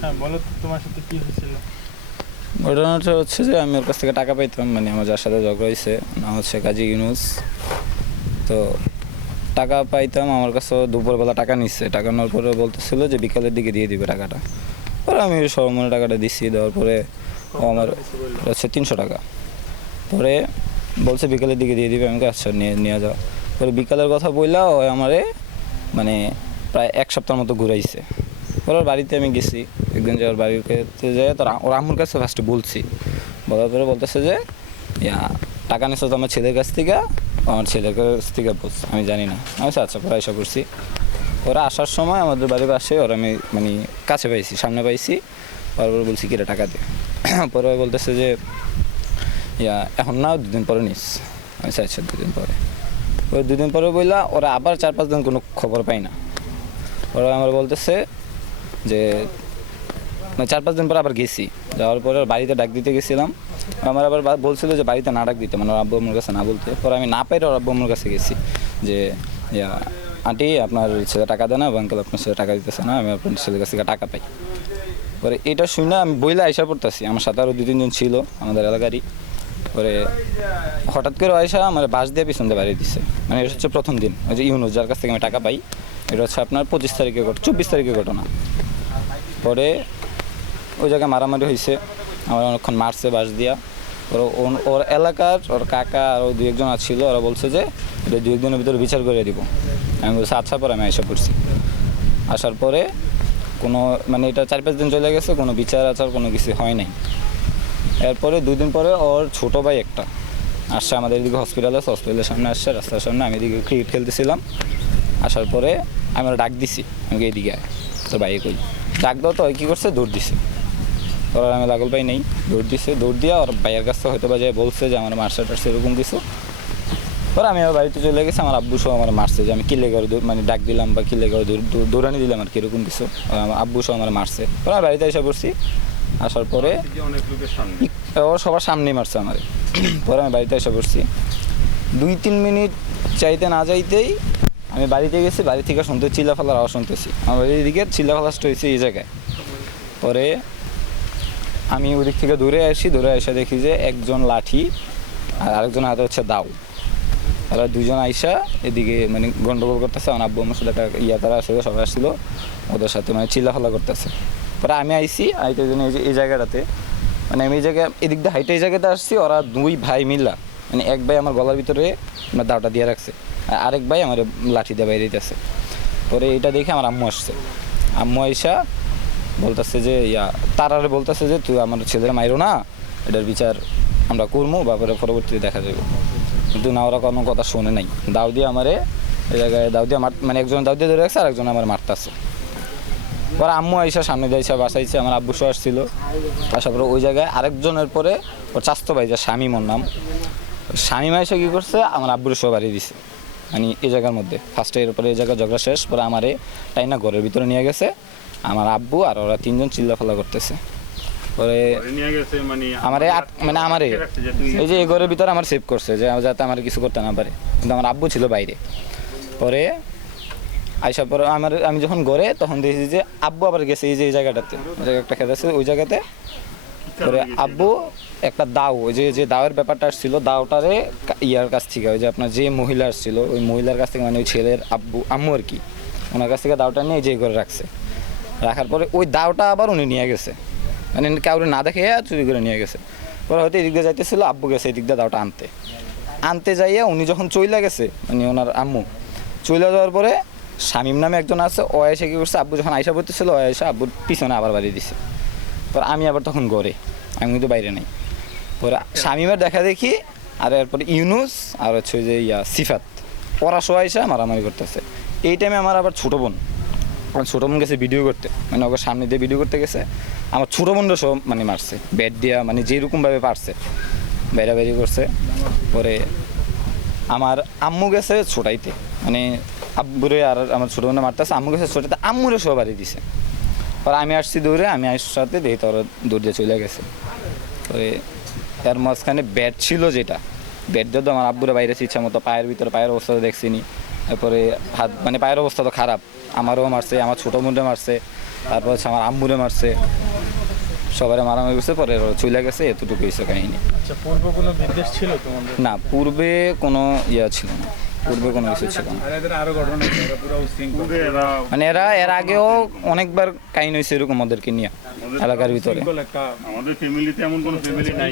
হ্যাঁ বলো তো তোমার সাথে কি হয়েছিল? ঘটনাটা হচ্ছে যে আমি ওর কাছ থেকে টাকা পাইতাম মানে আমার যার সাথে ঝগড়া হয়েছে নাম হচ্ছে কাজী ইউনুস। তো টাকা পাইতাম আমার কাছে দুপুরবেলা টাকা নিচ্ছে টাকা নেওয়ার পরে বলতেছিল যে বিকালের দিকে দিয়ে দিবে টাকাটা। পরে আমি সব মনে টাকাটা দিচ্ছি দেওয়ার পরে ও আমার হচ্ছে তিনশো টাকা। পরে বলছে বিকালের দিকে দিয়ে দিবে আমি বলছি, আচ্ছা নিয়ে নিয়ে যাও। পরে বিকালের কথা বললা ও আমারে মানে প্রায় এক সপ্তাহের মতো ঘুরাইছে। ওর বাড়িতে আমি গেছি। একদিন যে ওর বাড়িতে যাই তোর ওর আম্মুর কাছে ফার্স্টে বলছি। বলার পরে বলতেছে যে ইয়া টাকা নিছো তো আমার ছেলের কাছ থেকে? আমার ছেলের কাছ থেকে বলছে। আমি জানি না। আমি আচ্ছা পরে এসে করছি। ওরা আসার সময় আমাদের বাড়ির পাশে ওরা আমি মানে কাছে পাইছি সামনে পাইছি। তারপরে বলছি কিরে টাকা দে। পরে বলতেছে যে ইয়া এখন না দুদিন পরে নিস। আমি বলছি, আচ্ছা দুদিন পরে। ওই দুদিন পরে বললা ওরা আবার চার পাঁচ দিন কোনো খবর পাই না। ওরা আমার বলতেছে যে মানে চার পাঁচ দিন পরে আবার গেছি। যাওয়ার পরে বাড়িতে ডাক দিতে গেছিলাম। আমার আবার বলছিল যে বাড়িতে না ডাক দিতে। মানে আব্বু আম্মুর কাছে না বলতে। পরে আমি না পাইলে ওর আব্বু আম্মুর কাছে গেছি। যে, ইয়া, আন্টি, আপনার ছেলে টাকা দেয় না আঙ্কেল আপনার ছেলে টাকা দিতেছে না, আমি আপনার ছেলের কাছ থেকে টাকা পাই। পরে এটা শুনে আমি বইলে আইসা পড়তেছি। আমার সাথে আরও দু তিনজন ছিল আমাদের এলাকারই। পরে হঠাৎ করে আয়সা আমার বাস দিয়ে পিছন দিয়ে বাড়ি দিচ্ছে মানে এটা হচ্ছে প্রথম দিন। ওই যে ইউনুস, যার কাছ থেকে আমি টাকা পাই, এটা হচ্ছে আপনার পঁচিশ তারিখে ঘটনা চব্বিশ তারিখে ঘটনা। পরে ওই জায়গায় মারামারি হয়েছে আমার অনেকক্ষণ মারছে বাস দিয়া। ওর ওর- এলাকার, ওর কাকা আর দু একজন ছিল ওরা বলছে যে এটা দু একদিনের ভিতরে বিচার করে দিব। আমি বলছি আচ্ছা পরে আমি এসে পড়ছি। আসার পরে কোনো মানে এটা চার পাঁচ দিন চলে গেছে, কোনো বিচার আচার, কোনো কিছু হয় নাই। এরপরে দুই দিন পরে ওর ছোটো ভাই একটা আসছে আমাদের এদিকে হসপিটাল আছে হসপিটালের সামনে আসছে, রাস্তার সামনে। আমি এদিকে ক্রিকেট খেলতেছিলাম। আসার পরে আমি ডাক দিছি আমাকে এদিকে আয়। তো বাইরে কই ডাক দাও তো ওই কী করছে? দৌড় দিছে। ওরা আমি লাগল পাই নেই। দৌড় দিছে দৌড় দিয়া ওর ভাইয়ের কাছে হয়তো বা যায় বলছে যে আমার মার্শা টার্স এরকম কিছু। পরে আমি আমার বাড়িতে চলে গেছি আমার আব্বু সহ আমার মারছে যে আমি কিলে করে মানে ডাক দিলাম বা কিলে করে দৌড়ানি দিলাম আর কীরকম কিছু। আমার আব্বু সহ আমার মারছে পরে আমার বাড়িতে এসে পড়ছি। আসার পরে ও সবার সামনেই মারছে আমার। পরে আমি বাড়িতে এসে পড়ছি। দুই তিন মিনিট চাইতে না যাইতেই আমি বাড়িতে গেছি, বাড়ি থেকে শুনতে চিল্লাফালার আওয়াজ শুনতেছি। আমার বাড়ির দিকে চিল্লাফালাসটা হয়েছে এই জায়গায়। পরে আমি ওদিক থেকে দূরে আসি, দূরে এসে দেখি যে একজন লাঠি আর আরেকজন হাতে হচ্ছে দাও তারা দুজন আইসা এদিকে মানে গন্ডগোল করতেছে, আমার আব্বু আমার সাথে ইয়া তারা আসলে সবাই আসছিল ওদের সাথে মানে চিল্লাফালা করতেছে। পরে আমি আইসি আইতে জন্য এই যে, এই জায়গাটাতে মানে আমি এই জায়গায় এদিক দিয়ে হাইটে এই জায়গাতে আসছি, ওরা দুই ভাই মিল্লা মানে এক ভাই আমার গলার ভিতরে আমার দাওটা দিয়ে রাখছে। আরেক ভাই আমার লাঠি দিয়ে বাইরে দিতেছে। পরে এটা দেখে আমার আম্মু আসছে। আম্মু আইসা বলতেছে যে, ইয়া, তারারে বলতেছে যে, তুই আমার ছেলের মাইরো না, এটার বিচার আমরা করব ব্যাপারে পরবর্তীতে দেখা যাবে। কিন্তু না, ওরা কোনো কথা শোনে নাই। দাও দিয়ে আমারে এই জায়গায়, দাও দিয়ে মার মানে একজন দাও দিয়ে ধরে রাখছে, আর একজন আমার মারতাছে। পরে আম্মু আইসা, সামনে দিয়ে বাসাইছে, আমার আব্বু সহ আসছিল। আসার পরে ওই জায়গায় আরেকজনের পরে ওর চাস্তো ভাই, যা স্বামী, মোর নাম। স্বামী মাইসা কী করছে, আমার আব্বুর সহ বাড়ি দিছে। মানে এই জায়গার মধ্যে। ফার্স্টে এরপরে এই জায়গায় ঝগড়া শেষ পরে আমারে টাইনা ঘরের ভিতরে নিয়ে গেছে আমার আব্বু আর ওরা তিনজন চিল্লাফাল্লা করতেছে। পরে মানে আমারে মানে আমারে তুই- এই যে এই ঘরের ভিতরে আমার সেভ করছে যে যাতে আমার কিছু করতে না পারে। কিন্তু আমার আব্বু ছিল বাইরে। পরে আইসা পরে আমার আমি যখন ঘরে তখন দেখি যে আব্বু আবার গেছে এই যে এই জায়গাটাতে। একটা খেতে আছে ওই জায়গাতে। পরে আব্বু একটা দাও ওই যে যে দাওয়ের ব্যাপারটা আসছিল দাওটারে ইয়ার কাছ থেকে ওই যে আপনার যে মহিলা আসছিল, ওই মহিলার কাছ থেকে মানে ওই ছেলের আব্বু, আম্মু আর কি, ওনার কাছ থেকে দাওটা নিয়ে যে ঘরে রাখছে। রাখার পরে ওই দাওটা আবার উনি নিয়ে গেছে। মানে কাউরে না দেখে চুরি করে নিয়ে গেছে। পরে হয়তো এদিক দিয়ে যাইতেছিল, আব্বু গেছে এদিক দিয়ে দাওটা আনতে। আনতে যাইয়া উনি যখন চইলা গেছে মানে ওনার আম্মু, চইলা যাওয়ার পরে শামিম নামে একজন আছে, ও এসে কি করছে, আব্বু যখন আইসা পড়তেছিল ও এসে আব্বুর পিছনে আবার বাড়ি দিছে। পরে আমি আবার তখন ঘরে, আমি কিন্তু বাইরে নেই। পরে শামিমের দেখা দেখি আর এরপরে ইউনুস আর হচ্ছে যে ইয়া, সিফাত। ওরা সবাই এসে মারামারি করতেছে। এই টাইমে আমার আবার ছোটো বোন। আমার ছোটো বোন গেছে ভিডিও করতে। মানে ওকে সামনে দিয়ে ভিডিও করতে গেছে। আমার ছোটো বোনরা সব মানে মারছে। ব্যাট দিয়া মানে যেরকমভাবে পারছে। বাইরি করছে। পরে আমার আম্মু গেছে ছোটাইতে। মানে আব্বুরে আর আমার ছোটো বোনে মারতেছে। আম্মু গেছে ছোটাইতে। আম্মুরে সব বাড়ি দিছে। পরে আমি আসছি দৌড়ে, আমি আসার সাথে দেখি তোর দৌড় দিয়ে চলে গেছে। পরে এর মাঝখানে ব্যাট ছিল যেটা। ব্যাট দিয়ে তো আমার আব্বুরে বাইরে ইচ্ছা মতো পায়ের ভিতরে পায়ের অবস্থা দেখছিনি। তারপরে হাত মানে পায়ের অবস্থা তো খারাপ। আমারও মারছে আমার ছোটো বোনরে মারছে তারপর হচ্ছে আমার আম্মুরে মারছে। সবারে মারামারি করছে পরে চলে গেছে এতটুকু হয়েছে কাহিনী। আচ্ছা পূর্ব কোনো বিদ্বেষ ছিল তোমাদের? না পূর্বে কোনো ইয়া ছিল না। পূর্বে কোনো কিছু ছিল না। মানে এরা এর আগেও অনেকবার কাহিনী হয়েছে এরকম ওদেরকে নিয়ে এলাকার ভিতরে। আমাদের ফ্যামিলিতে এমন কোনো ফ্যামিলি নাই।